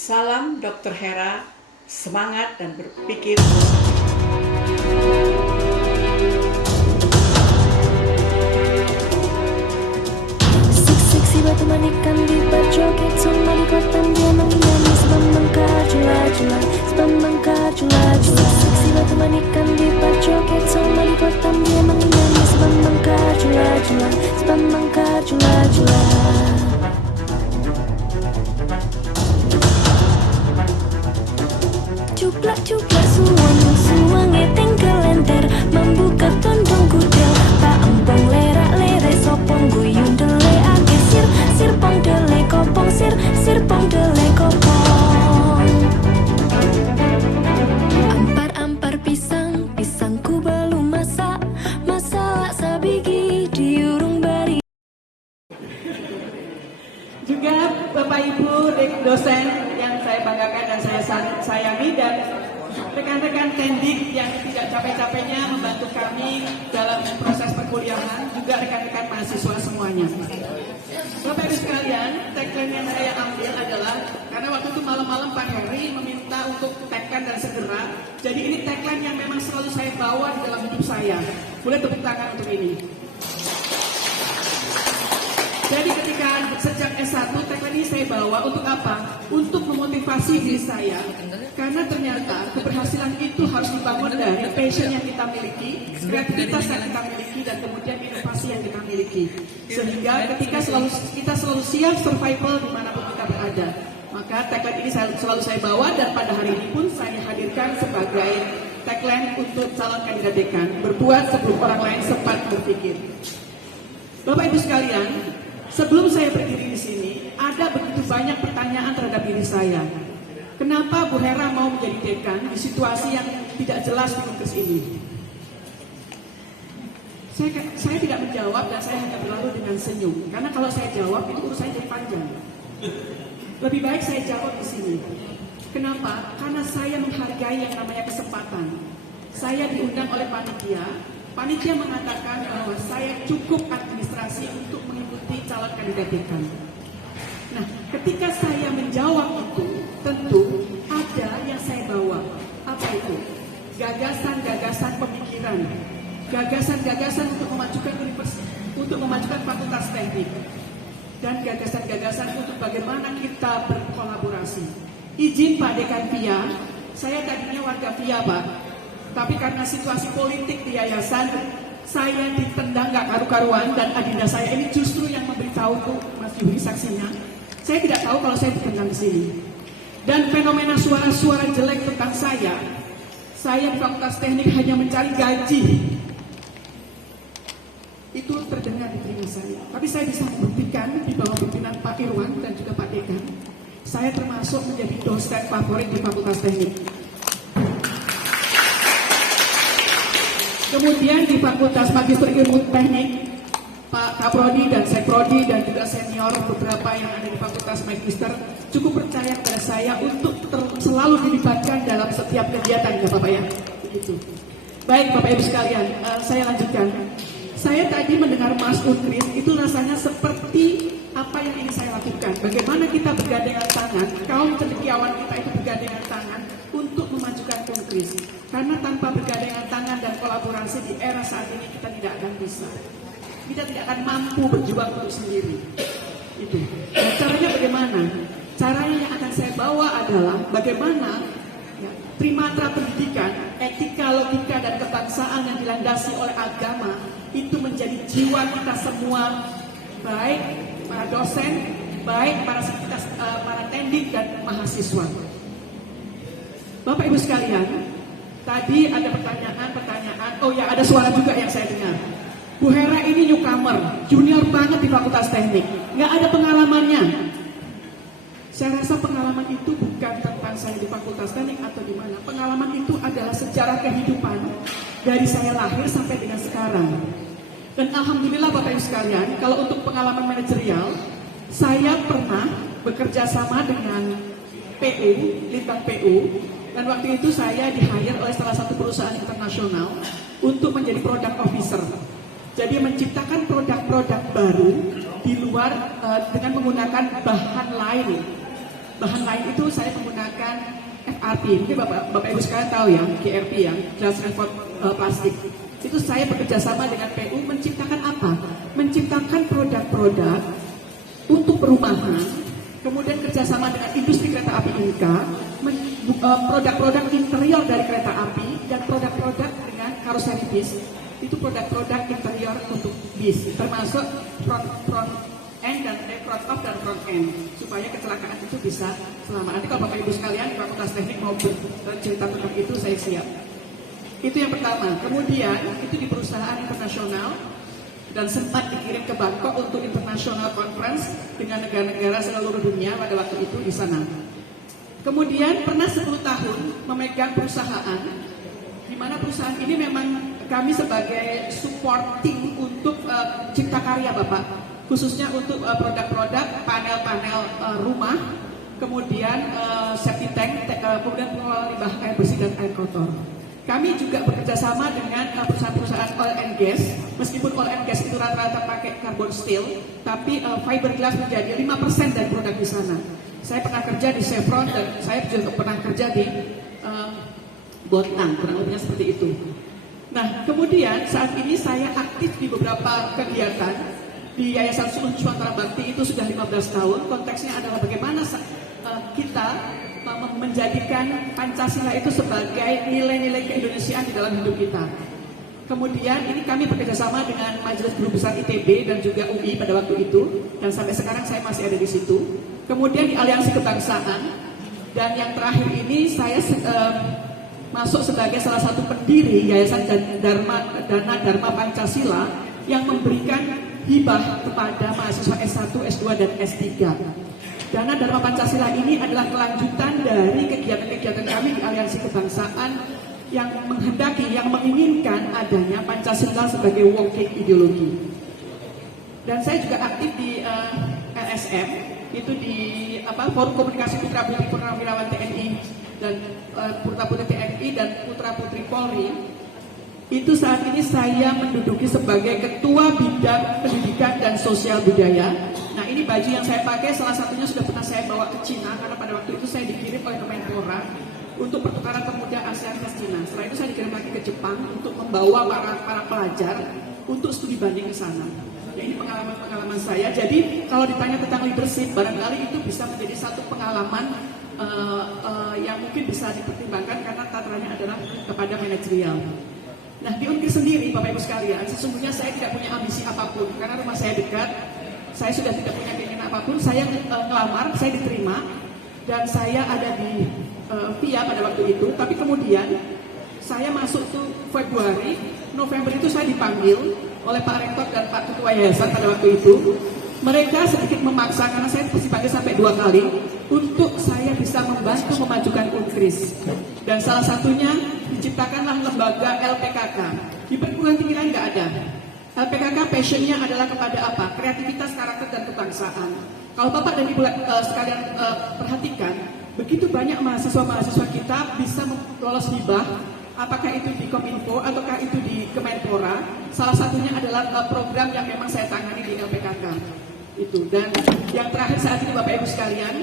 Salam Dr. Hera, semangat dan berpikir. Seksi batu manikan di berjoget sama di kotam dia menyanyi sebab mengkar jula-jula, sebab mengkar jula-jula. Seksi batu manikan di berjoget sama di kotam dia menyanyi sebab mengkar jula-jula, sebab mengkar jula-jula. Cuplak-cuplak suang tinggal lenter membuka tondong kudel tak empong lerak-lere sopong guyung dele ake sir pong dele kopong sir pong dele kopong. Ampar pisangku belum masak sabigi diurung bari. Juga Bapak Ibu dosen yang saya banggakan dan saya sayangi, dan rekan-rekan tendik yang tidak capek-capeknya membantu kami dalam proses perkuliahan, juga rekan-rekan mahasiswa semuanya. Bapak Ibu sekalian, tagline yang saya ambil adalah, karena waktu itu malam-malam Pak Heri meminta untuk tagline dan segera, jadi ini tagline yang memang selalu saya bawa di dalam hidup saya. Boleh tepuk tangan untuk ini. Jadi ketika sejak S1, tagline ini saya bawa untuk apa? Untuk memotivasi diri saya. Karena ternyata keberhasilan itu harus dibangun dari passion yang kita miliki, kreativitas yang kita miliki, dan kemudian inovasi yang kita miliki. Sehingga ketika kita selalu siap survival dimanapun kita berada. Maka tagline ini selalu saya bawa, dan pada hari ini pun saya hadirkan sebagai tagline untuk calon kandidat dekan. Berbuat sebelum orang lain sempat berpikir. Bapak Ibu sekalian, sebelum saya berdiri di sini, ada begitu banyak pertanyaan terhadap diri saya. Kenapa Bu Hera mau menjadi dekan di situasi yang tidak jelas di Unkris ini? Saya tidak menjawab, dan saya hanya berlalu dengan senyum. Karena kalau saya jawab, itu urusannya jadi panjang. Lebih baik saya jawab di sini. Kenapa? Karena saya menghargai yang namanya kesempatan. Saya diundang oleh panitia. Panitia mengatakan bahwa saya cukup administrasi untuk mengikuti calon kandidat dekan. Nah, ketika saya menjawab itu, tentu ada yang saya bawa. Apa itu? Gagasan-gagasan pemikiran, gagasan-gagasan untuk memajukan fakultas teknik, dan gagasan-gagasan untuk bagaimana kita berkolaborasi. Izin Pak Dekan Via, saya tadinya warga Via, Pak. Tapi karena situasi politik di yayasan, saya ditendang gak karu-karuan, dan adinda saya ini justru yang memberitahu tuh, Mas Yuri saksinya. Saya tidak tahu kalau saya ditendang di sini. Dan fenomena suara-suara jelek tentang saya di Fakultas Teknik hanya mencari gaji. Itu terdengar di telinga saya. Tapi saya bisa membuktikan di bawah pimpinan Pak Irwan dan juga Pak Dekan, saya termasuk menjadi dosen favorit di Fakultas Teknik. Kemudian di Fakultas Magister Ilmu Teknik, Pak Kaprodi dan Sekprodi dan juga senior beberapa yang ada di Fakultas Magister cukup percaya kepada saya untuk selalu dilibatkan dalam setiap kegiatan, ya Bapak ya. Begitu. Baik Bapak Ibu sekalian, saya lanjutkan. Saya tadi mendengar Mas Unkris itu rasanya seperti apa yang ingin saya lakukan. Bagaimana kita bergandengan tangan, kaum cendekiawan kita itu bergandengan tangan untuk memajukan Unkris. Karena tanpa bergandengan tangan dan kolaborasi di era saat ini kita tidak akan bisa. Kita tidak akan mampu berjuang untuk sendiri. Itu. Nah, caranya bagaimana? Caranya yang akan saya bawa adalah bagaimana ya, trimatra pendidikan, etika, logika, dan kebangsaan yang dilandasi oleh agama itu menjadi jiwa kita semua, baik para dosen, baik para tendik dan mahasiswa. Bapak Ibu sekalian, tadi ada pertanyaan. Oh ya, ada suara juga yang saya dengar. Bu Hera ini newcomer, junior banget di Fakultas Teknik, nggak ada pengalamannya. Saya rasa pengalaman itu bukan tentang saya di Fakultas Teknik atau di mana. Pengalaman itu adalah sejarah kehidupan dari saya lahir sampai dengan sekarang. Dan alhamdulillah Bapak Ibu sekalian, kalau untuk pengalaman manajerial, saya pernah bekerja sama dengan PU, Litbang PU, dan waktu itu saya di-hire oleh salah satu perusahaan internasional untuk menjadi product officer. Jadi menciptakan produk-produk baru di luar dengan menggunakan bahan lain bahan lain itu saya menggunakan FRP. Mungkin Bapak Ibu sekalian tahu ya, GRP ya, Glass Reinforced Plastic. Itu saya bekerja sama dengan PU menciptakan apa? Menciptakan produk-produk untuk perumahan, kemudian kerjasama dengan industri kereta api Inka, produk-produk interior dari kereta api, dan produk-produk dengan karoseri bis. Itu produk-produk interior untuk bis, termasuk front end dan front off dan front end, supaya kecelakaan itu bisa selamat. Nanti kalau Bapak Ibu sekalian di Fakultas Teknik mau cerita tentang itu, saya siap. Itu yang pertama. Kemudian itu di perusahaan internasional dan sempat dikirim ke Bangkok untuk international conference dengan negara-negara seluruh dunia pada waktu itu di sana. Kemudian pernah 10 tahun memegang perusahaan, di mana perusahaan ini memang kami sebagai supporting untuk cipta karya Bapak, khususnya untuk produk-produk panel-panel rumah, kemudian septic tank, kemudian pengelola limbah air bersih dan air kotor. Kami juga bekerja sama dengan perusahaan-perusahaan oil and gas, meskipun oil and gas itu rata-rata pakai carbon steel, tapi fiberglass menjadi 5% dari produk di sana. Saya pernah kerja di Chevron dan saya juga pernah kerja di Bontang, kurang lebihnya seperti itu. Nah, kemudian saat ini saya aktif di beberapa kegiatan di Yayasan Sunan Nusantara Bakti itu sudah 15 tahun. Konteksnya adalah bagaimana kita menjadikan Pancasila itu sebagai nilai-nilai keindonesiaan di dalam hidup kita. Kemudian ini kami bekerjasama dengan Majelis Guru Besar ITB dan juga UI pada waktu itu, dan sampai sekarang saya masih ada di situ. Kemudian di Aliansi Kebangsaan, dan yang terakhir ini saya masuk sebagai salah satu pendiri Yayasan Dana Dharma Pancasila yang memberikan hibah kepada mahasiswa S1, S2, dan S3. Dana Dharma Pancasila ini adalah kelanjutan dari kegiatan-kegiatan kami di Aliansi Kebangsaan yang menghendaki, yang menginginkan adanya Pancasila sebagai working ideologi. Dan saya juga aktif di LSM, itu di Forum Komunikasi Putra Putri Purnawirawan TNI dan Putra Putri TNI dan Putra Putri Polri. Itu saat ini saya menduduki sebagai Ketua Bidang Pendidikan dan Sosial Budaya. Nah, ini baju yang saya pakai salah satunya sudah pernah saya bawa ke Cina karena pada waktu itu saya dikirim oleh Kemenpora untuk pertukaran pemuda ASEAN ke Cina. Setelah itu saya dikirim lagi ke Jepang untuk membawa para pelajar untuk studi banding ke sana. Ya, ini pengalaman saya. Jadi kalau ditanya tentang leadership, barangkali itu bisa menjadi satu pengalaman yang mungkin bisa dipertimbangkan karena tatarannya adalah kepada manajerial. Nah, di UNKRI sendiri, Bapak Ibu sekalian, sesungguhnya saya tidak punya ambisi apapun karena rumah saya dekat. Saya sudah tidak punya keinginan apapun. Saya ngelamar, saya diterima, dan saya ada di VIA pada waktu itu. Tapi kemudian saya masuk tuh Februari, November itu saya dipanggil oleh Pak Rektor dan Pak Ketua Yayasan pada waktu itu. Mereka sedikit memaksa karena saya dipanggil sampai 2 kali untuk saya bisa membantu memajukan UNKRIS. Dan salah satunya diciptakanlah lembaga LPKK. Di perguruan tinggi lain nggak ada. LPKK passionnya adalah kepada apa? Kreativitas, karakter, dan kebangsaan. Kalau Bapak dan Ibu sekalian perhatikan, begitu banyak mahasiswa-mahasiswa kita bisa lolos hibah, apakah itu di Kominfo ataukah itu di Kemenpora. Salah satunya adalah program yang memang saya tangani di LPKK. Itu. Dan yang terakhir saat ini Bapak Ibu sekalian,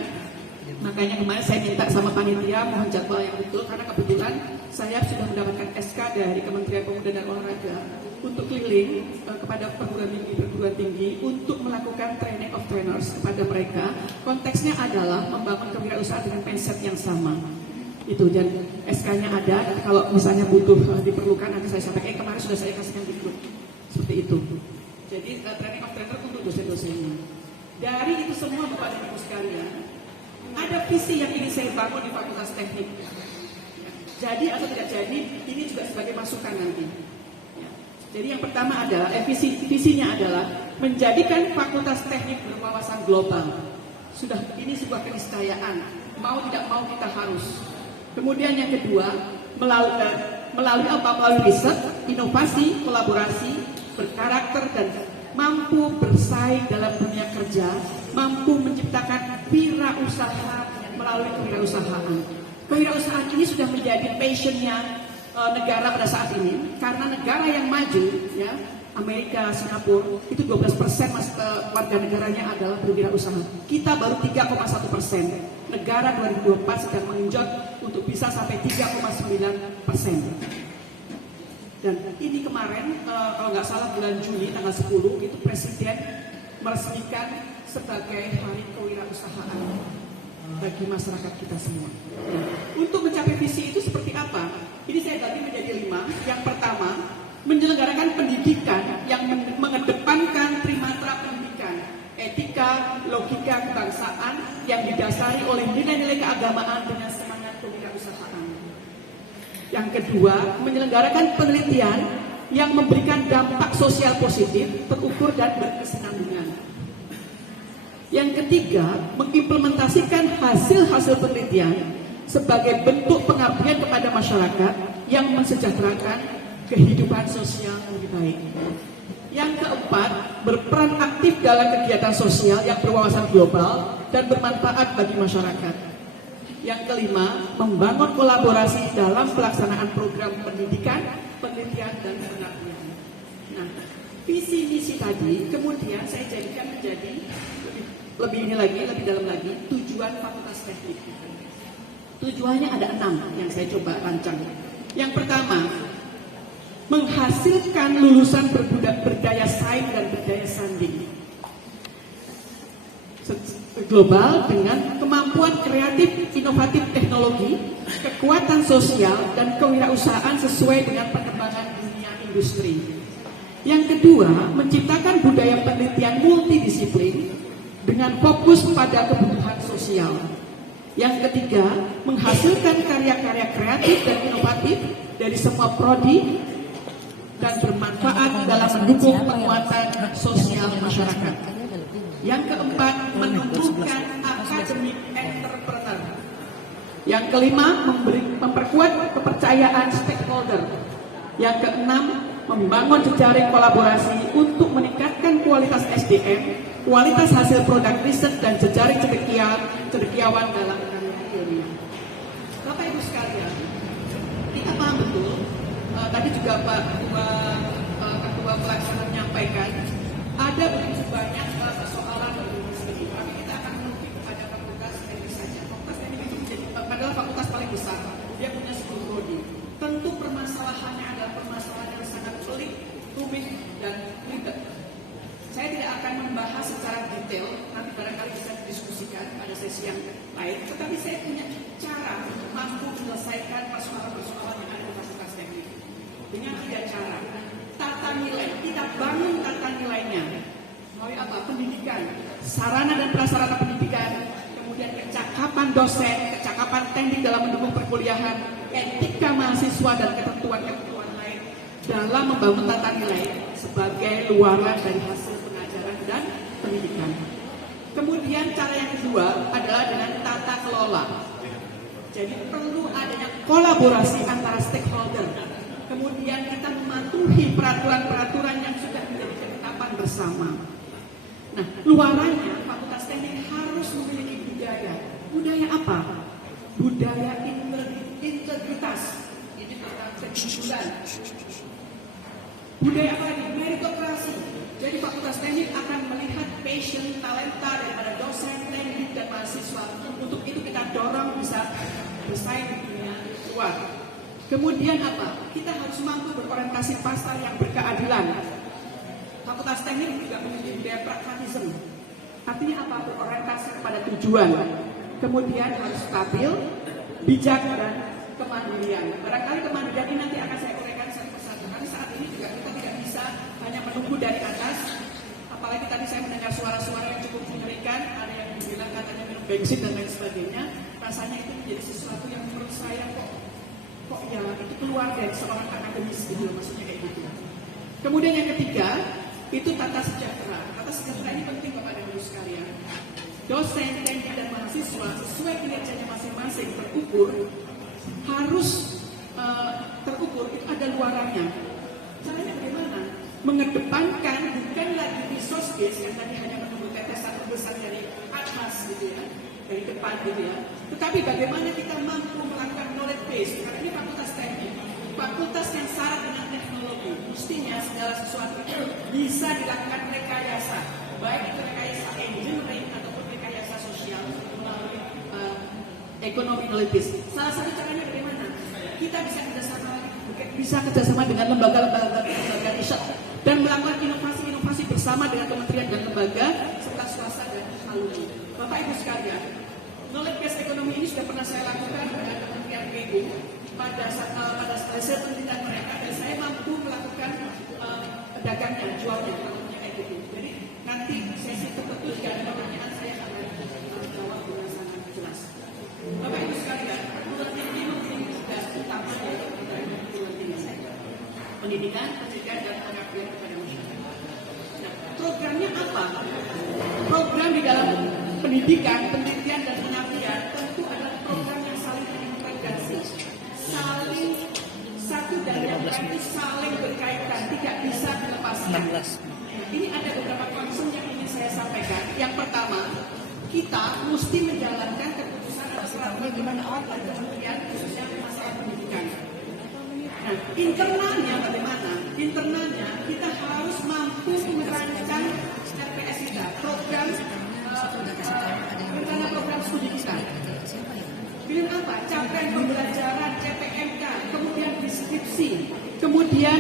makanya kemarin saya minta sama panitia mohon jadwal yang betul karena kebetulan saya sudah mendapatkan SK dari Kementerian Pemuda dan Olahraga untuk keliling kepada perguruan tinggi untuk melakukan training of trainers kepada mereka. Konteksnya adalah membangun kewirausahaan dengan mindset yang sama. Itu, dan SK-nya ada. Kalau misalnya butuh diperlukan nanti saya sampaikan. Kemarin sudah saya kasihkan di grup. Seperti itu. Jadi training of trainer untuk dosen-dosennya. Dari itu semua Bapak dan Ibu sekalian, ada visi yang ingin saya bangun di Fakultas Teknik. Jadi atau tidak jadi, ini juga sebagai masukan nanti. Jadi yang pertama adalah, visinya adalah menjadikan Fakultas Teknik berwawasan global. Sudah, ini sebuah keniscayaan. Mau tidak mau kita harus. Kemudian yang kedua, melalui apa? Melalui riset, inovasi, kolaborasi, berkarakter dan mampu bersaing dalam dunia kerja, mampu menciptakan wirausaha melalui kewirausahaan. Kewirausahaan ini sudah menjadi passionnya negara pada saat ini, karena negara yang maju, ya, Amerika, Singapura, itu 12% warga negaranya adalah berwirausaha. Kita baru 3,1%. negara 2024 sedang mengenjot untuk bisa sampai 3,9%. Dan ini kemarin, kalau nggak salah bulan Juni tanggal 10, itu Presiden meresmikan sebagai hari kewirausahaan bagi masyarakat kita semua. Untuk mencapai visi itu seperti apa? Ini saya bagi menjadi 5. Yang pertama, menyelenggarakan pendidikan yang mengedepankan trimatra pendidikan, etika, logika kebangsaan yang didasari oleh nilai-nilai keagamaan dengan semangat kewirausahaan. Yang kedua, menyelenggarakan penelitian yang memberikan dampak sosial positif, terukur dan berkesinambungan. Yang ketiga, mengimplementasikan hasil-hasil penelitian sebagai bentuk pengabdian kepada masyarakat yang mensejahterakan kehidupan sosial lebih baik. Yang keempat, berperan aktif dalam kegiatan sosial yang berwawasan global dan bermanfaat bagi masyarakat. Yang kelima, membangun kolaborasi dalam pelaksanaan program pendidikan, penelitian, dan pengabdian. Nah, visi misi tadi kemudian saya jadikan menjadi lebih dalam lagi, tujuan Fakultas Teknik. Tujuannya ada 6 yang saya coba rancang. Yang pertama, menghasilkan lulusan berdaya saing dan berdaya sanding global dengan kemampuan kreatif, inovatif teknologi, kekuatan sosial, dan kewirausahaan sesuai dengan perkembangan dunia industri. Yang kedua, menciptakan budaya penelitian multidisiplin dengan fokus pada kebutuhan sosial. Yang ketiga, menghasilkan karya-karya kreatif dan inovatif dari semua prodi dan bermanfaat dalam mendukung penguatan sosial masyarakat. Yang keempat, menumbuhkan akademik entrepreneur. Yang kelima, memperkuat kepercayaan stakeholder. Yang keenam, membangun jejaring kolaborasi untuk meningkatkan kualitas SDM, kualitas hasil produk riset, dan jejaring cendekiawan dalam karya ilmiah. Bapak Ibu sekalian, kita paham betul, tadi juga Pak Ketua Pelaksana menyampaikan, ada begitu banyak persoalan dari sini, tapi kita akan menuju kepada Fakultas Teknik saja. Fakultas Teknik itu adalah fakultas paling besar, dia punya 10 prodi. Tentu permasalahannya adalah permasalahan yang sangat pelik, rumit, dan ribet. Saya tidak akan membahas secara detail, nanti barangkali bisa didiskusikan pada sesi yang lain. Tetapi saya punya cara untuk mampu menyelesaikan persoalan-persoalan yang ada di Fakultas Teknik dengan 3 cara. Tata nilai, kita bangun tata nilainya. Melalui apa? Pendidikan, sarana dan prasarana pendidikan, kemudian kecakapan dosen, kecakapan teknik dalam mendukung perkuliahan, etika mahasiswa, dan ketentuan-ketentuan lain dalam membangun tata nilai sebagai luaran dari hasil pengajaran dan pendidikan. Kemudian cara yang kedua adalah dengan tata kelola. Jadi perlu adanya kolaborasi antara stakeholder. Kemudian kita mematuhi peraturan-peraturan yang sudah menjadi ketetapan bersama. Nah, luarannya Fakultas Teknik harus memiliki budaya. Budaya apa? Budaya integritas. Ini tentang kejujuran. Budaya apa ini? Meritokrasi. Jadi Fakultas Teknik akan melihat passion, talenta daripada dosen, teknik, dan mahasiswa. Untuk itu kita dorong bisa bersaing di dunia luar. Kemudian apa? Kita harus mampu berorientasi pasar yang berkeadilan. Fakultas Teknik juga memiliki budaya pragmatisme. Artinya apa? Berorientasi kepada tujuan. Kemudian harus stabil, bijak, dan kemandirian. Barangkali kemandirian ini nanti akan saya uraikan satu persatu. Karena saat ini juga kita tidak bisa hanya menunggu dari atas. Apalagi tadi saya mendengar suara-suara yang cukup mengerikan. Ada yang bilang katanya minum bensin dan lain sebagainya. Rasanya itu menjadi sesuatu yang menurut saya kok ya itu keluar dari seorang akademis gitu, maksudnya kayak gitu. Kemudian yang ketiga itu tata sejahtera. Tata sejahtera ini penting kepada Ibu sekalian. Dosen, teknik, dan mahasiswa sesuai kinerjanya masing-masing terukur, harus terukur, itu ada luarannya. Caranya bagaimana? Mengedepankan bukan lagi resource base yang tadi hanya menunggu tetesan besar dari atas gitu ya, dari depan gitu ya. Tetapi bagaimana kita mampu melakukan knowledge base? Karena ini fakultas teknik, fakultas yang syarat dengan teknologi. Mestinya segala sesuatu itu bisa dilakukan rekayasa, baik itu rekayasa engineering ataupun rekayasa sosial melalui ekonomi knowledge. Salah satu caranya bagaimana? Kita bisa kerjasama dengan lembaga-lembaga riset dan melakukan inovasi-inovasi bersama dengan kementerian dan lembaga serta swasta dan alumni. Bapak Ibu sekalian, knowledge based ekonomi ini sudah pernah saya lakukan dengan Kementerian PU pada hasil penelitian mereka, dan saya mampu melakukan dagangnya, jualnya, kayak gitu. Jadi nanti sesi tertentu jika ada pertanyaan saya akan jawab dengan sangat jelas. Bapak Ibu sekalian, ini memiliki tugas utama yaitu pendidikan, pendidikan dan pengabdian kepada masyarakat. Nah, programnya apa? Program di dalam pendidikan, penelitian dan pengabdian tentu adalah program yang saling terintegrasi, saling satu dan yang lain itu saling berkaitan, tidak bisa dilepaskan. Nah, ini ada beberapa concern yang ingin saya sampaikan. Yang pertama, kita mesti menjalankan keputusan atas peraturan gimana kementerian khususnya masalah pendidikan. Nah, internalnya bagaimana? Internalnya kita harus mampu merancang RPS kita, rencana program studi kita. Dengan apa? Capaian pembelajaran, CPNK, kemudian deskripsi, kemudian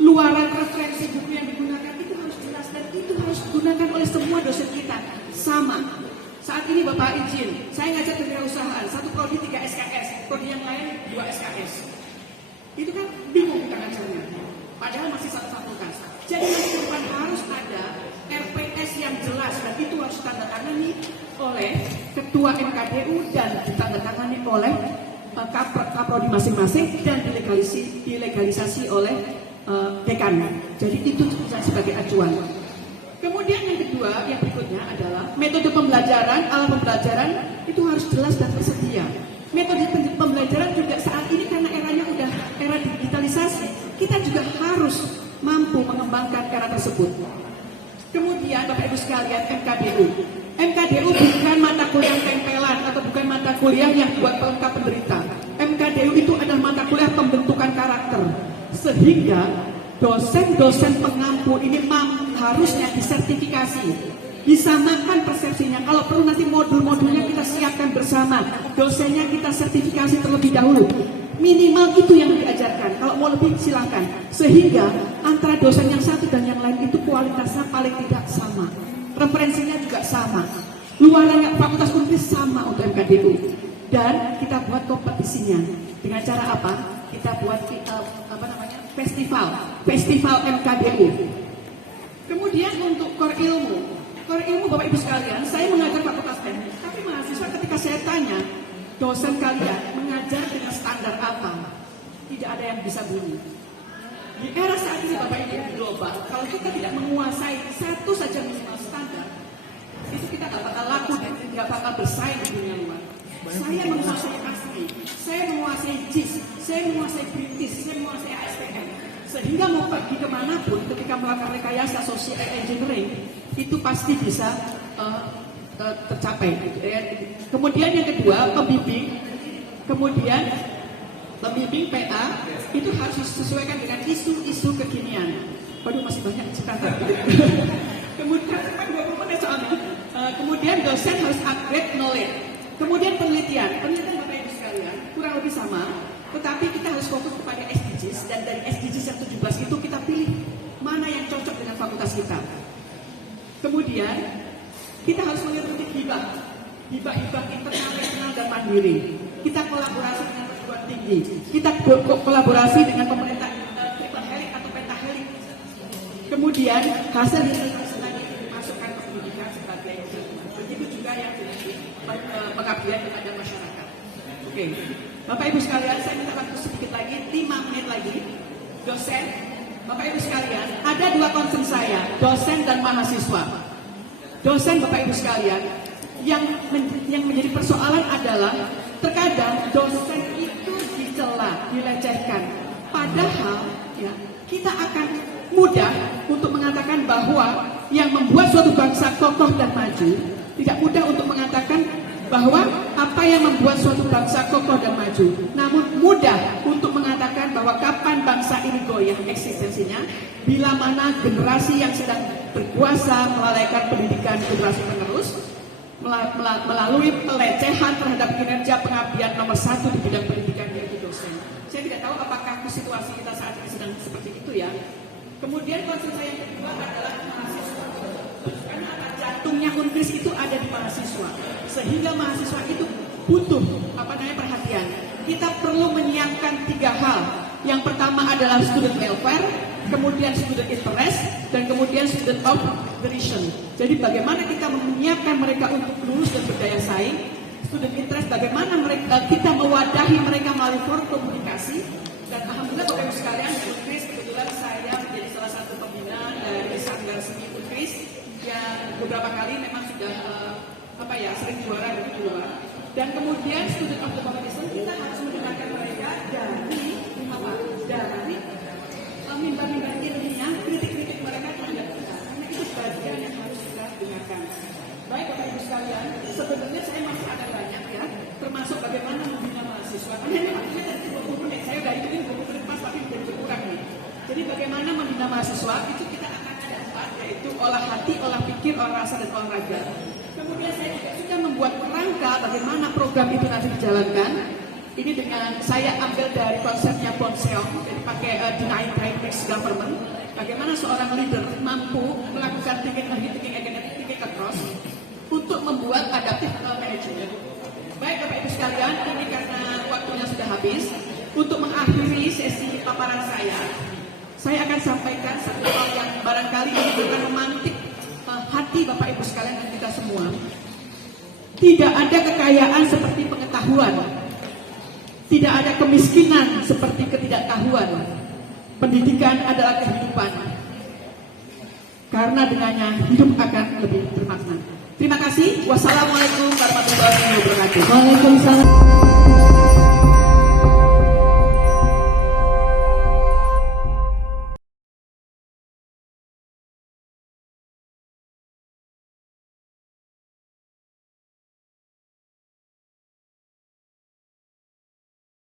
luaran referensi buku yang digunakan itu harus jelas dan itu harus digunakan oleh semua dosen kita sama. Saat ini Bapak izin, saya ngajar kewirausahaan, satu prodi 3 SKS, prodi yang lain 2 SKS. Itu kan bingung kita ngajarnya, padahal masih satu fakultas. Jadi nanti ke depan harus ada RPS yang jelas dan itu harus ditandatangani oleh Ketua MKDU dan ditandatangani oleh Kaprodi masing-masing dan dilegalisasi oleh dekan. Jadi itu bisa sebagai acuan. Kemudian yang kedua, yang berikutnya adalah metode pembelajaran, alat pembelajaran itu harus jelas dan tersedia. Metode pembelajaran juga saat ini karena eranya udah era digitalisasi, kita juga harus mampu mengembangkan era tersebut. Kemudian Bapak Ibu sekalian, MKDU bukan mata kuliah tempelan atau bukan mata kuliah yang buat pelengkap penderita. MKDU itu adalah mata kuliah pembentukan karakter, sehingga dosen-dosen pengampu ini harusnya disertifikasi, disamakan persepsinya. Kalau perlu nanti modul-modulnya kita siapkan bersama, dosennya kita sertifikasi terlebih dahulu. Minimal itu yang diajarkan. Kalau mau lebih silakan. Sehingga antara dosen yang satu dan yang lain itu kualitasnya paling tidak sama, referensinya juga sama, luarannya fakultas unif sama untuk MKDU. Dan kita buat kompetisinya dengan cara apa? Kita buat festival MKDU. Kemudian untuk core ilmu Bapak Ibu sekalian, saya mengajar fakultas teknik, tapi mahasiswa ketika saya tanya, dosen kalian mengajar dengan standar apa? Tidak ada yang bisa bunyi. Di era saat ini Bapak Ibu global, kalau kita tidak menguasai satu saja minimal standar, itu kita gak bakal laku dan gak bakal bersaing di dunia luar. Saya menguasai ASCII, saya menguasai JIS, saya menguasai British, saya menguasai ASTM. Sehingga mau pergi kemanapun ketika melakukan rekayasa social engineering, itu pasti bisa tercapai. Kemudian yang kedua, pembimbing PA itu harus disesuaikan dengan isu-isu kekinian. Waduh, masih banyak cerita. Kemudian 20 menit soalnya. Kemudian dosen harus upgrade knowledge. Kemudian penelitian Bapak Ibu sekalian kurang lebih sama, tetapi kita harus fokus kepada SDGs, dan dari SDGs yang 17 itu kita pilih mana yang cocok dengan fakultas kita. Kemudian kita harus mengikuti hibah internal, eksternal dan mandiri. Kita kolaborasi dengan perguruan tinggi, kita kolaborasi dengan pemerintah triple helix atau pentahelix. Kemudian hasil yang tadi dimasukkan ke pendidikan sebagai begitu juga yang pengabdian kepada masyarakat. Oke, Bapak Ibu sekalian, saya minta waktu sedikit lagi, 5 menit lagi. Dosen, Bapak Ibu sekalian, ada 2 concern saya, dosen dan mahasiswa. Dosen Bapak Ibu sekalian, yang menjadi persoalan adalah terkadang dosen itu dicela, dilecehkan. Padahal ya, kita akan mudah untuk mengatakan bahwa yang membuat suatu bangsa kokoh dan maju, tidak mudah untuk mengatakan bahwa apa yang membuat suatu bangsa kokoh dan maju, namun mudah untuk mengatakan bahwa kapan bangsa ini goyah eksistensinya, bila mana generasi yang sedang berkuasa melalaikan pendidikan generasi penerus, melalui pelecehan terhadap kinerja pengabdian nomor 1 di bidang pendidikan yaitu dosen. Saya tidak tahu apakah situasi kita saat ini sedang seperti itu ya. Kemudian concern saya yang kedua adalah mahasiswa. Karena jantungnya Unkris itu ada di mahasiswa. Sehingga mahasiswa itu butuh perhatian. Kita perlu menyiapkan 3 hal. Yang pertama adalah student welfare, kemudian student interest, dan kemudian student of the region. Jadi bagaimana kita menyiapkan mereka untuk lulus dan berdaya saing. Student interest, bagaimana kita mewadahi mereka melalui forum komunikasi. Dan alhamdulillah Bapak Ibu sekalian, di Unkris kebetulan saya menjadi salah satu pembina dari Sanggar Seni Unkris yang beberapa kali memang sudah sering juara dan juara. Dan kemudian student of the competition, kita harus mendengarkan mereka dari mimbar-mimbar ilmiah, kritik-kritik mereka terhadap kita. Karena itu bagian yang harus kita dengarkan. Baik Bapak Ibu sekalian, sebenarnya saya masih ada banyak ya, termasuk bagaimana membina mahasiswa. Karena ini artinya dari 20 menit, saya udah ikutin 20 menit pas, tapi jadi berkurang nih. Jadi bagaimana membina mahasiswa, itu kita akan ada 4, yaitu olah hati, olah pikir, olah rasa, dan olah raga. Kemudian saya juga sudah membuat kerangka bagaimana program itu nanti dijalankan. Ini dengan saya ambil dari konsepnya Bonseong, jadi pakai Denying Practice Government. Bagaimana seorang leader mampu melakukan thinking across untuk membuat adaptive management. Baik Bapak Ibu sekalian, ini karena waktunya sudah habis. Untuk mengakhiri sesi paparan saya akan sampaikan satu hal yang barangkali ini akan memantik hati Bapak Ibu sekalian dan kita semua. Tidak ada kekayaan seperti pengetahuan. Tidak ada kemiskinan seperti ketidaktahuan. Pendidikan adalah kehidupan. Karena dengannya hidup akan lebih bermakna. Terima kasih. Wassalamualaikum warahmatullahi wabarakatuh. Waalaikumsalam.